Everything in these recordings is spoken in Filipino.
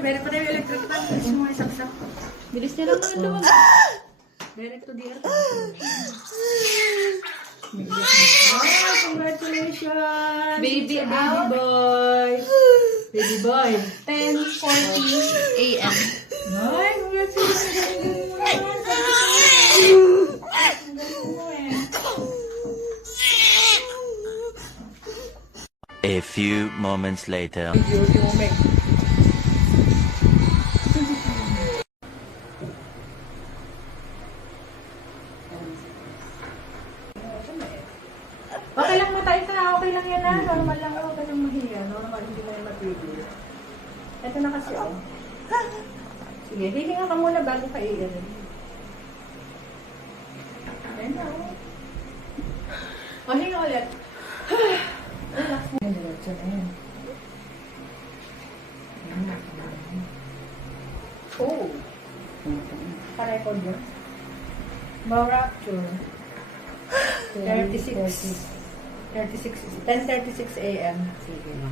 meron pa tayo electric fan. Bilis mo isaksak. Bilis niya lang naman lumag. Direct to the earth. Oh, congratulations! Baby It's a out. Baby boy. Baby boy. 10:40 a.m. Ay, congratulations! A few moments later. Okay lang mo tayo na, okay lang yan na. Normal lang, huwag ka nang mahiya. Normal, hindi na yung mapigil. Ito na kasi, oh. Sige, hihinga ka muna bago ka i-irin. Ayan na, oh. O, hinga ulit. Relax mo. Diretso na yan. Ayan na. Oh. Pa-record yun. Ma-rapture. 10:36 a.m. Sige na.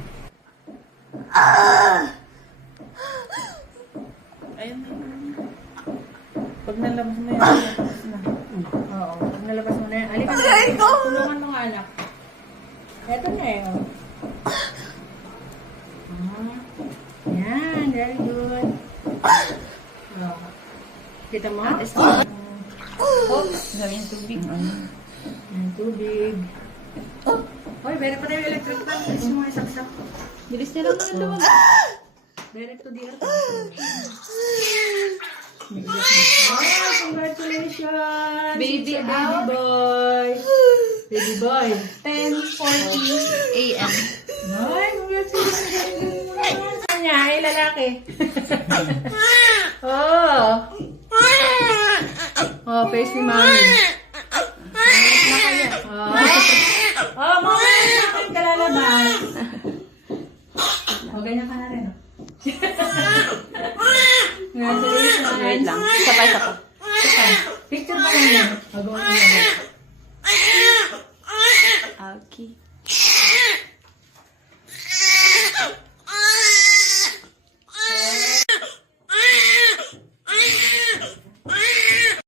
Ayun na. Pag nalabas mo yan, nalabas na. Oo, pag nalabas mo na yan. Alika na. Tulungan mo nga anak. Eto na eh. Oh. Yan, very good. Oh. Kita mo? Oops, gawin tubig. Yan, tubig. Hoy, meron pa tayo electric fan. Bilis mo isaksak. Bilis niya lang naman lumag. Direct to the earth. Oh, congratulations! Baby It's a out. Baby boy. Baby boy. 10:40 a.m. Ay, congratulations! Saan niya? Ay, lalaki. Oh. Oh, face ni mami. Oh. Oh, mami, bakit ka lalabas? Oh, ganyan ka na rin. Congratulations. Wait lang. Isa pa. Picture mo yan. Magawa mo yan.